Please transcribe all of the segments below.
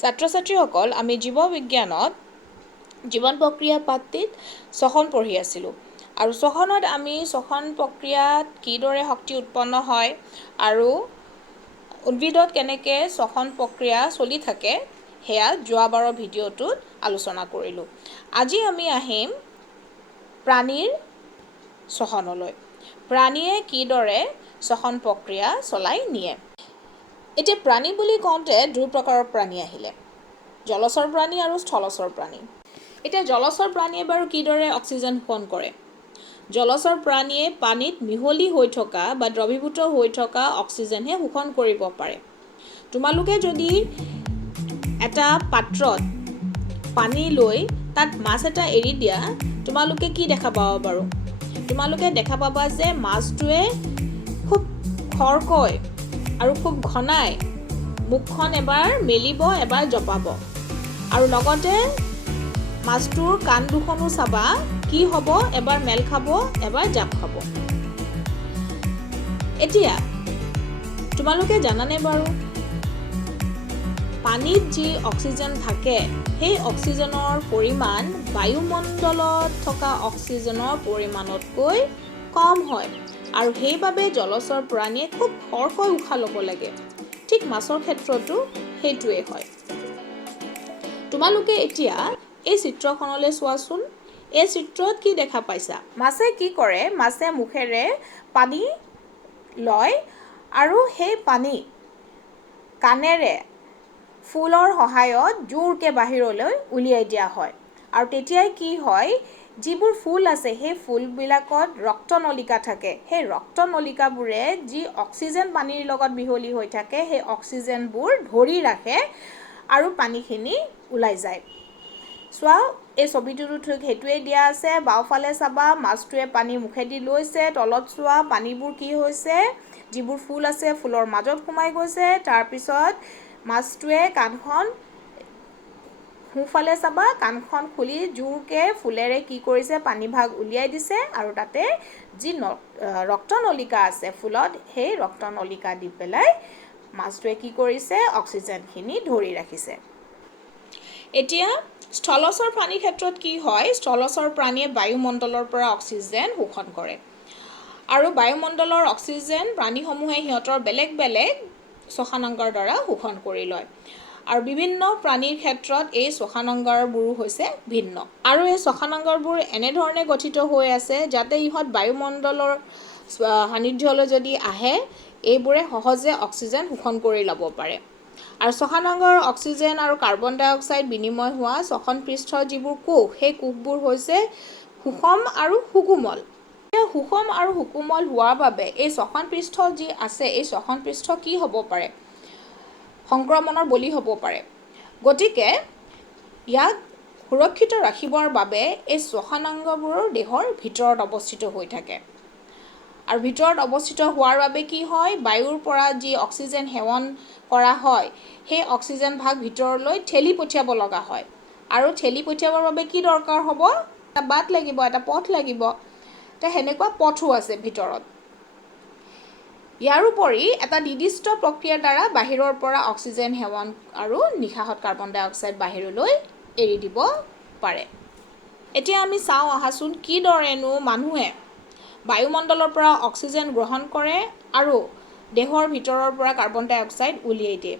ছাত্ৰ ছাত্ৰীসকল আমি জীৱবিজ্ঞানত জীৱন প্ৰক্ৰিয়া পাঠটিত শ্বসন পঢ়ি আছিলোঁ আৰু শ্বসনত আমি শ্বসন প্ৰক্ৰিয়াত কিদৰে শক্তি উৎপন্ন হয় আৰু উদ্ভিদত কেনেকৈ শ্বসন প্ৰক্ৰিয়া চলি থাকে সেয়া যোৱাবাৰৰ ভিডিঅ'টোত আলোচনা কৰিলোঁ। আজি আমি আহিম প্ৰাণীৰ শ্বসনলৈ। প্ৰাণীয়ে কিদৰে শ্বসন প্ৰক্ৰিয়া চলাই নিয়ে। এতিয়া প্ৰাণী বুলি কওঁতে দুই প্ৰকাৰৰ প্ৰাণী আহিলে, জলচৰ প্ৰাণী আৰু স্থলচৰ প্ৰাণী। এতিয়া জলচৰ প্ৰাণীয়ে বাৰু কিদৰে অক্সিজেন শোষণ কৰে? জলচৰ প্ৰাণীয়ে পানীত মিহলি হৈ থকা বা দ্ৰৱীভূত হৈ থকা অক্সিজেনহে শোষণ কৰিব পাৰে। তোমালোকে যদি এটা পাত্ৰত পানী লৈ তাত মাছ এটা এৰি দিয়া, তোমালোকে কি দেখা পাবা বাৰু? তোমালোকে দেখা পাবা যে মাছটোৱে খুব খৰকৈ আৰু খুব ঘনাই মুখখন এবাৰ মেলিব, এবাৰ জপাব আৰু লগতে মাছটোৰ কাণ দুখনো চাবা কি হ'ব, এবাৰ মেল খাব, এবাৰ জাপ খাব। এতিয়া তোমালোকে জানানে বাৰু পানীত যি অক্সিজেন থাকে সেই অক্সিজেনৰ পৰিমাণ বায়ুমণ্ডলত থকা অক্সিজেনৰ পৰিমাণতকৈ কম হয় আৰু সেইবাবে জলচৰ প্ৰাণীয়ে খুব খৰকৈ উশাহ ল'ব লাগে। ঠিক মাছৰ ক্ষেত্ৰতো সেইটোৱেই হয়। তোমালোকে এতিয়া এই চিত্ৰখনলৈ চোৱাচোন। এই চিত্ৰত কি দেখা পাইছা? মাছে কি কৰে? মাছে মুখেৰে পানী লয় আৰু সেই পানী কাণেৰে ফুলৰ সহায়ত জোৰকৈ বাহিৰলৈ উলিয়াই দিয়া হয় আৰু তেতিয়াই কি হয়, যিবোৰ ফুল আছে সেই ফুলবিলাকত ৰক্তনলিকা থাকে। সেই ৰক্তনলিকাবোৰে যি অক্সিজেন পানীৰ লগত মিহলি হৈ থাকে সেই অক্সিজেনবোৰ ধৰি ৰাখে আৰু পানীখিনি ওলাই যায়। চোৱা, এই ছবিটোতো ঠিক সেইটোৱেই দিয়া আছে। বাওঁফালে চাবা, মাছটোৱে পানী মুখেদি লৈছে, তলত চোৱা পানীবোৰ কি হৈছে, যিবোৰ ফুল আছে ফুলৰ মাজত সোমাই গৈছে। তাৰপিছত মাছটোৱে কাণখন সোঁফালে চাবা, কাণখন খুলি জোৰকৈ ফুলেৰে কি কৰিছে, পানীভাগ উলিয়াই দিছে আৰু তাতে যি ৰক্তনলিকা আছে ফুলত, সেই ৰক্তনলিকা দি পেলাই মাছটোৱে কি কৰিছে, অক্সিজেনখিনি ধৰি ৰাখিছে। এতিয়া স্থলচৰ প্ৰাণীৰ ক্ষেত্ৰত কি হয়? স্থলচৰ প্ৰাণীয়ে বায়ুমণ্ডলৰ পৰা অক্সিজেন শোষণ কৰে আৰু বায়ুমণ্ডলৰ অক্সিজেন প্ৰাণীসমূহে সিহঁতৰ বেলেগ বেলেগ শ্বসনাংগৰ দ্বাৰা শোষণ কৰি লয় আৰু বিভিন্ন প্ৰাণীৰ ক্ষেত্ৰত এই শ্বসনাংগবোৰো হৈছে ভিন্ন আৰু এই শ্বসনাংগবোৰ এনেধৰণে গঠিত হৈ আছে যাতে ইহঁত বায়ুমণ্ডলৰ সান্নিধ্যলৈ যদি আহে এইবোৰে সহজে অক্সিজেন শোষণ কৰি ল'ব পাৰে। আৰু শ্বসনাংগৰ অক্সিজেন আৰু কাৰ্বন ডাই অক্সাইড বিনিময় হোৱা শ্বসন পৃষ্ঠৰ যিবোৰ কোষ, সেই কোষবোৰ হৈছে সুষম আৰু সুকোমল। সুষম আৰু সুকোমল হোৱাৰ বাবে এই শ্বসন পৃষ্ঠ যি আছে, এই শ্বসন পৃষ্ঠ কি হ'ব পাৰে? সংক্ৰমণৰ বলি হ'ব পাৰে। গতিকে ইয়াক সুৰক্ষিত ৰাখিবৰ বাবে এই শ্বসনাংগবোৰ দেহৰ ভিতৰত অৱস্থিত হৈ থাকে আৰু ভিতৰত অৱস্থিত হোৱাৰ বাবে কি হয়, বায়ুৰ পৰা যি অক্সিজেন সেৱন কৰা হয় সেই অক্সিজেন ভাগ ভিতৰলৈ ঠেলি পঠিয়াব লগা হয় আৰু ঠেলি পঠিয়াবৰ বাবে কি দৰকাৰ হ'ব? এটা বাট লাগিব, এটা পথ লাগিব। তো সেনেকুৱা পথো আছে ভিতৰত। ইয়াৰোপৰি এটা নিৰ্দিষ্ট প্ৰক্ৰিয়াৰ দ্বাৰা বাহিৰৰ পৰা অক্সিজেন সেৱন আৰু নিশাহত কাৰ্বন ডাই অক্সাইড বাহিৰলৈ এৰি দিব পাৰে। এতিয়া আমি চাওঁ আহাচোন কিদৰেনো মানুহে বায়ুমণ্ডলৰ পৰা অক্সিজেন গ্ৰহণ কৰে আৰু দেহৰ ভিতৰৰ পৰা কাৰ্বন ডাই অক্সাইড উলিয়াই দিয়ে।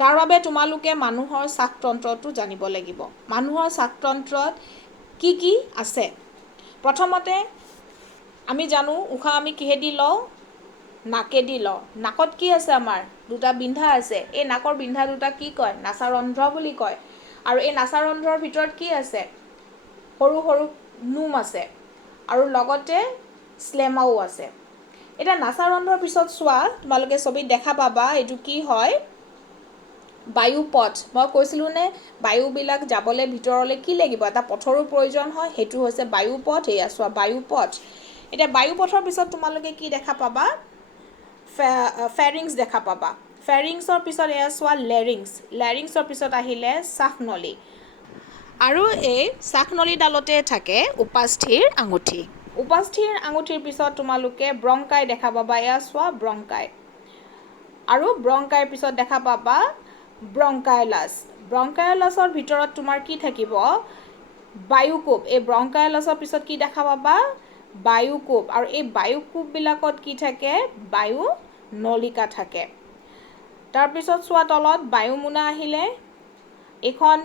তাৰ বাবে তোমালোকে মানুহৰ শ্বাসতন্ত্ৰটো জানিব লাগিব। মানুহৰ শ্বাসতন্ত্ৰত কি কি আছে? প্ৰথমতে আমি জানো উশাহ আমি কিহেদি লওঁ? নাকেদি লওঁ। নাকত কি আছে আমাৰ? দুটা বিন্ধা আছে। এই নাকৰ বিন্ধা দুটা কি কয়? নাসাৰন্ধ্ৰ বুলি কয়। আৰু এই নাসাৰন্ধ্ৰৰ ভিতৰত কি আছে? সৰু সৰু নোম আছে আৰু লগতে স্লেমাও আছে। এতিয়া নাসাৰন্ধ্ৰৰ পিছত চোৱা, তোমালোকে ছবিত দেখা পাবা এইটো কি হয়? বায়ুপথ। মই কৈছিলোঁ নে বায়ুবিলাক যাবলৈ ভিতৰলৈ কি লাগিব? এটা পথৰো প্ৰয়োজন হয়, সেইটো হৈছে বায়ুপথ। এয়া চোৱা বায়ুপথ। এতিয়া বায়ুপথৰ পিছত তোমালোকে কি দেখা পাবা? ফেৰিংছ দেখা পাবা। ফেৰিংছৰ পিছত এয়া চোৱা লেৰিংছ। লেৰিংছৰ পিছত আহিলে শ্বাসনলী আৰু এই শ্বাসনলীডালতে থাকে উপাস্থিৰ আঙুঠি। উপাস্থিৰ আঙুঠিৰ পিছত তোমালোকে ব্ৰংকাই দেখা পাবা। এয়া চোৱা ব্ৰংকাই আৰু ব্ৰংকাইৰ পিছত দেখা পাবা ব্ৰংকাইলাছ। ব্ৰংকায়ালাছৰ ভিতৰত তোমাৰ কি থাকিব বায়ুকোপ এই ব্ৰংকায়ালাছৰ পিছত কি দেখা পাবা বায়ুকোপ আৰু এই বায়ুকোপবিলাকত কি থাকে বায়ু নলিকা থাকে তাৰপিছত চোৱা তলত বায়ুমোনা আহিলে এইখন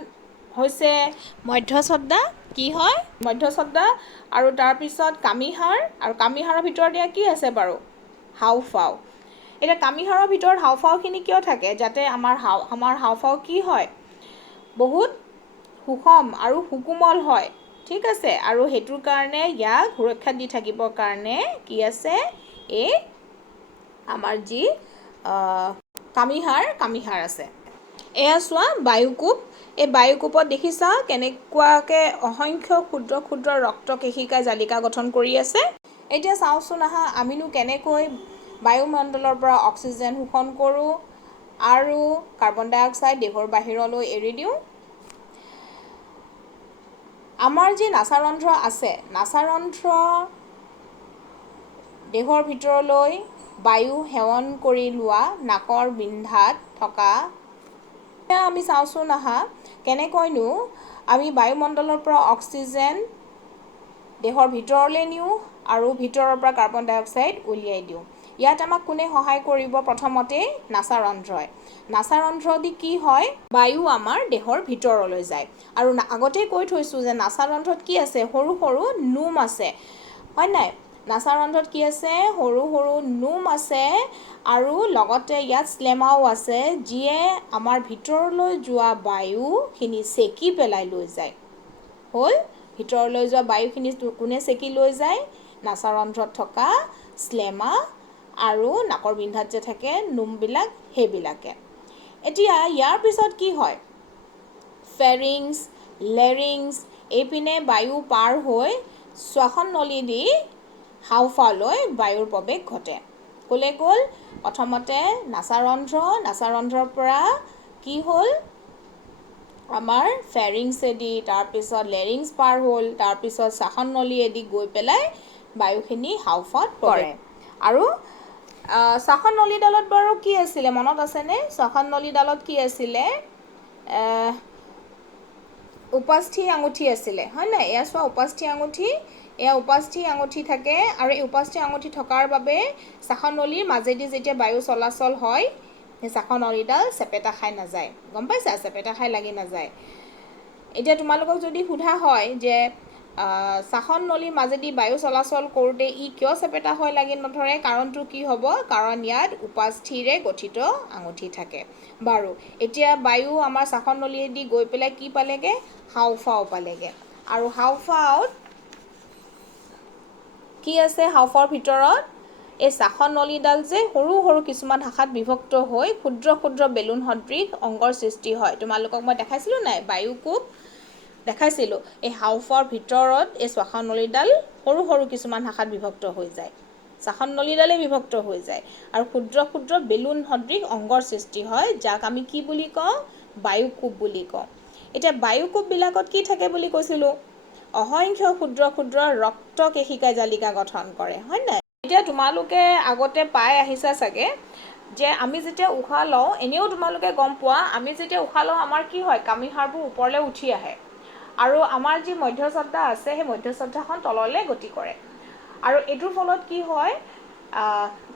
হৈছে মধ্যছদ্মা কি হয় মধ্যছদ্মা আৰু তাৰপিছত কামিহাড় আৰু কামিহাড়ৰ ভিতৰত এতিয়া কি আছে বাৰু হাওঁফাওঁ এতিয়া কামিহাড়ৰ ভিতৰত হাওঁফাওঁখিনি কিয় থাকে যাতে আমাৰ হাওঁফাওঁ কি হয় বহুত সুষম আৰু সুকোমল হয় ঠিক আছে আৰু সেইটোৰ কাৰণে ইয়াক সুৰক্ষা দি থাকিবৰ কাৰণে কি আছে এই আমাৰ যি কামিহাড় আছে এয়া চোৱা বায়ুকোপ এই বায়ুকোপত দেখিছা কেনেকুৱাকৈ অসংখ্য ক্ষুদ্ৰ ক্ষুদ্ৰ ৰক্তকেশিকা জালিকা গঠন কৰি আছে এতিয়া চাওঁচোন আহা আমিনো কেনেকৈ বায়ুমণ্ডলৰ পৰা অক্সিজেন শোষণ কৰোঁ আৰু কাৰ্বন ডাই অক্সাইড দেহৰ বাহিৰলৈ এৰি দিওঁ আমাৰ যি নাসাৰন্ধ্ৰ আছে নাসাৰন্ধ্ৰ দেহৰ ভিতৰলৈ বায়ু সেৱন কৰি লোৱা নাকৰ বিন্ধাত থকা আমি চাওঁচোন আহা কেনেকৈনো আমি বায়ুমণ্ডলৰ পৰা অক্সিজেন দেহৰ ভিতৰলৈ নিওঁ আৰু ভিতৰৰ পৰা কাৰ্বন ডাই অক্সাইড উলিয়াই দিওঁ ইয়াত আমাক কোনে সহায় কৰিব প্ৰথমতেই নাসাৰন্ধ্ৰ দি কি হয় বায়ু আমাৰ দেহৰ ভিতৰলৈ যায় আৰু আগতেই কৈ থৈছোঁ যে নাসাৰন্ধ্ৰত কি আছে সৰু সৰু নোম আছে হয় নাই নাসাৰন্ধ্ৰত কি আছে সৰু সৰু নোম আছে আৰু লগতে ইয়াত স্লেমাও আছে যিয়ে আমাৰ ভিতৰলৈ যোৱা বায়ুখিনি চেকি পেলাই লৈ যায় হ'ল ভিতৰলৈ যোৱা বায়ুখিনি কোনে চেকি লৈ যায় নাসাৰন্ধ্ৰত থকা স্লেমা আৰু নাকৰ বিন্ধাত যে থাকে নোমবিলাক সেইবিলাকে এতিয়া ইয়াৰ পিছত কি হয় ফেৰিংছ লেৰিংছ এইপিনে বায়ু পাৰ হৈ শ্বাসন নলী দি হাওঁফাওঁলৈ বায়ুৰ প্ৰৱেশ ঘটে ক'লে গ'ল প্ৰথমতে নাসাৰন্ধ্ৰৰ পৰা কি হ'ল আমাৰ ফেৰিংছেদি তাৰপিছত লেৰিংছ পাৰ হ'ল তাৰপিছত শ্বাসন নলীয়েদি গৈ পেলাই বায়ুখিনি হাওঁফাওঁত পৰে আৰু শ্বাসন নলীডালত বাৰু কি আছিলে মনত আছেনে শ্বাসন নলীডালত কি আছিলে উপাস্থি আঙুঠি আছিলে হয় নাই এয়া চোৱা উপাস্থি আঙুঠি এয়া উপাস্থি আঙুঠি থাকে আৰু এই উপাস্থি আঙুঠি থকাৰ বাবে শ্বাসন নলীৰ মাজেদি যেতিয়া বায়ু চলাচল হয় সেই শ্বাসন নলীডাল চেপেটা খাই নাযায় গম পাইছা চেপেটা খাই লাগি নাযায় এতিয়া তোমালোকক যদি সোধা হয় যে শ্বাসন নলীৰ মাজেদি বায়ু চলাচল কৰোঁতে ই কিয় চেপেটা হৈ লাগি নধৰে কাৰণটো কি হ'ব কাৰণ ইয়াত উপাস্থিৰে গঠিত আঙুঠি থাকে বাৰু এতিয়া বায়ু আমাৰ শ্বাসন নলীয়েদি গৈ পেলাই কি পালেগৈ হাওঁফাওঁ পালেগৈ আৰু হাওঁফাওঁত কি আছে হাওঁফাওঁৰ ভিতৰত এই শ্বাসন নলীডাল যে সৰু সৰু কিছুমান শাখাত বিভক্ত হৈ ক্ষুদ্ৰ ক্ষুদ্ৰ বেলুন সদৃশ অংগৰ সৃষ্টি হয় তোমালোকক মই দেখাইছিলোঁ নাই বায়ুকোপ দেখাইছিলোঁ এই হাওঁফাওঁৰ ভিতৰত এই শ্বাসন নলীডাল সৰু সৰু কিছুমান শাখাত বিভক্ত হৈ যায় শ্বাসন নলীডালেই বিভক্ত হৈ যায় আৰু ক্ষুদ্ৰ ক্ষুদ্ৰ বেলুন সদৃশ অংগৰ সৃষ্টি হয় যাক আমি কি বুলি কওঁ বায়ুকোপ বুলি কওঁ এতিয়া বায়ুকোপবিলাকত কি থাকে বুলি কৈছিলোঁ অসংখ্য ক্ষুদ্ৰ ক্ষুদ্ৰ ৰক্তকেশিকা জালিকা গঠন কৰে হয় নাই এতিয়া তোমালোকে আগতে পাই আহিছা চাগে যে আমি যেতিয়া উশাহ লওঁ এনেও তোমালোকে গম পোৱা আমি যেতিয়া উশাহ লওঁ আমাৰ কি হয় কামিহাড়বোৰ ওপৰলৈ উঠি আহে আৰু আমাৰ যি মধ্যছদ্মা আছে সেই মধ্যছদ্মাখন তললৈ গতি কৰে আৰু এইটোৰ ফলত কি হয়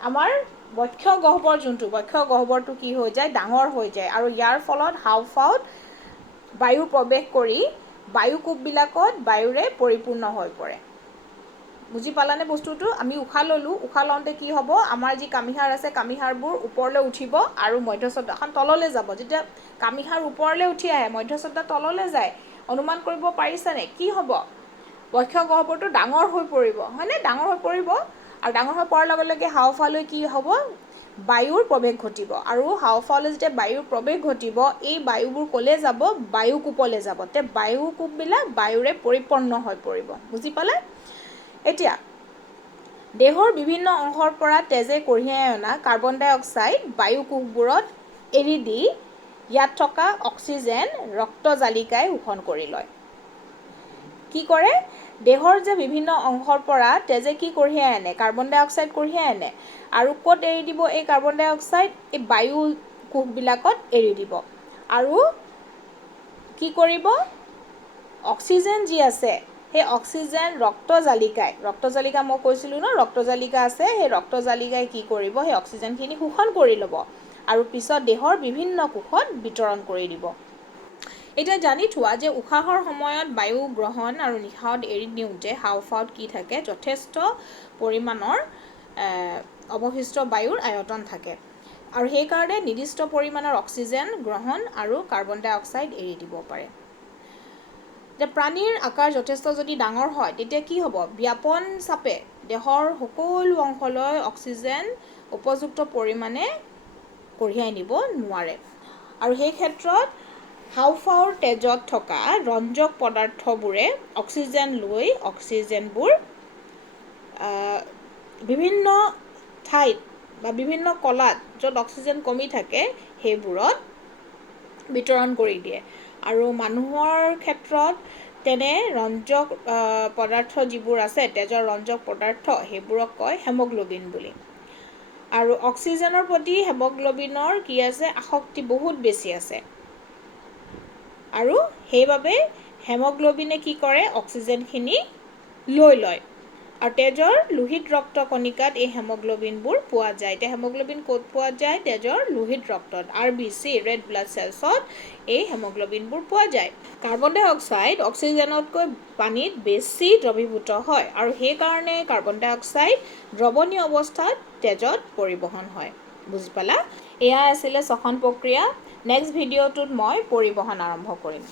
আমাৰ বক্ষ গহ্বৰটো কি হৈ যায় ডাঙৰ হৈ যায় আৰু ইয়াৰ ফলত হাওঁফাওঁত বায়ু প্ৰৱেশ কৰি বায়ুকোপবিলাকত বায়ুৰে পৰিপূৰ্ণ হৈ পৰে বুজি পালানে বস্তুটো আমি উশাহ ল'লোঁ উশাহ লওঁতে কি হ'ব আমাৰ যি কামিহাড় আছে কামিহাড়বোৰ ওপৰলৈ উঠিব আৰু মধ্যছদ্মাখন তললৈ যাব যেতিয়া কামিহাড় ওপৰলৈ উঠি আহে মধ্যছদ্মা তললৈ যায় অনুমান কৰিব পাৰিছানে কি হ'ব বক্ষ গহ্বৰটো ডাঙৰ হৈ পৰিব হয়নে ডাঙৰ হৈ পৰিব আৰু ডাঙৰ হৈ পৰাৰ লগে লগে হাওঁফাওঁলৈ কি হ'ব বায়ুৰ প্ৰৱেশ ঘটিব আৰু হাওঁফাওঁলৈ যেতিয়া বায়ুৰ প্ৰৱেশ ঘটিব এই বায়ুবোৰ ক'লৈ যাব বায়ুকোপলৈ যাব তে বায়ুকোপবিলাক বায়ুৰে পৰিপূৰ্ণ হৈ পৰিব বুজি পালে এতিয়া দেহৰ বিভিন্ন অংশৰ পৰা তেজে কঢ়িয়াই অনা কাৰ্বন ডাই অক্সাইড বায়ুকোপবোৰত এৰি দি ইয়াত থকা অক্সিজেন ৰক্তজালিকাই শোষণ কৰি লয় কি কৰে দেহৰ যে বিভিন্ন অংশৰ পৰা তেজে কি কঢ়িয়াই আনে কাৰ্বন ডাই অক্সাইড কঢ়িয়াই আনে আৰু ক'ত এৰি দিব এই কাৰ্বন ডাই অক্সাইড এই বায়ুকোপবিলাকত এৰি দিব আৰু কি কৰিব অক্সিজেন যি আছে সেই অক্সিজেন ৰক্তজালিকা মই কৈছিলোঁ ন ৰক্তজালিকা আছে সেই ৰক্তজালিকাই কি কৰিব সেই অক্সিজেনখিনি শোষণ কৰি ল'ব আৰু পিছত দেহৰ বিভিন্ন কোষত বিতৰণ কৰি দিব এতিয়া জানি থোৱা যে উশাহৰ সময়ত বায়ু গ্ৰহণ আৰু নিশাহত এৰি দিওঁতে হাওঁফাওঁত কি থাকে যথেষ্ট পৰিমাণৰ অৱশিষ্ট বায়ুৰ আয়তন থাকে আৰু সেইকাৰণে নিৰ্দিষ্ট পৰিমাণৰ অক্সিজেন গ্ৰহণ আৰু কাৰ্বন ডাই অক্সাইড এৰি দিব পাৰে যে প্ৰাণীৰ আকাৰ যথেষ্ট যদি ডাঙৰ হয় তেতিয়া কি হ'ব ব্যাপন চাপে দেহৰ সকলো অংশলৈ অক্সিজেন উপযুক্ত পৰিমাণে কঢ়িয়াই নিব নোৱাৰে আৰু সেই ক্ষেত্ৰত হাওঁফাওঁৰ তেজত থকা ৰঞ্জক পদাৰ্থবোৰে অক্সিজেন লৈ অক্সিজেনবোৰ বিভিন্ন ঠাইত বা বিভিন্ন কলাত য'ত অক্সিজেন কমি থাকে সেইবোৰত বিতৰণ কৰি দিয়ে আৰু মানুহৰ ক্ষেত্ৰত তেনে ৰঞ্জক পদাৰ্থ যিবোৰ আছে তেজৰ ৰঞ্জক পদাৰ্থ সেইবোৰক কয় হেমগ্ল'বিন বুলি আৰু অক্সিজেনৰ প্ৰতি হেমগ্ল'বিনৰ কি আছে আসক্তি বহুত বেছি আছে আৰু সেইবাবে হেমগ্ল'বিনে কি কৰে অক্সিজেনখিনি লৈ লয় আৰু তেজৰ লোহিত ৰক্ত কণিকাত এই হেমগ্ল'বিনবোৰ পোৱা যায় এতিয়া হেমগ্ল'বিন ক'ত পোৱা যায় তেজৰ লোহিত ৰক্তত RBC ৰেড ব্লাড চেলছত এই হেমগ্ল'বিনবোৰ পোৱা যায় কাৰ্বন ডাই অক্সাইড অক্সিজেনতকৈ পানীত বেছি দ্ৰৱীভূত হয় আৰু সেইকাৰণে কাৰ্বন ডাই অক্সাইড দ্ৰৱণীয় অৱস্থাত তেজত পৰিবহণ হয় বুজি পালা এয়া আছিলে শ্বসন প্ৰক্ৰিয়া নেক্সট ভিডিঅ'টোত মই পৰিবহণ আৰম্ভ কৰিম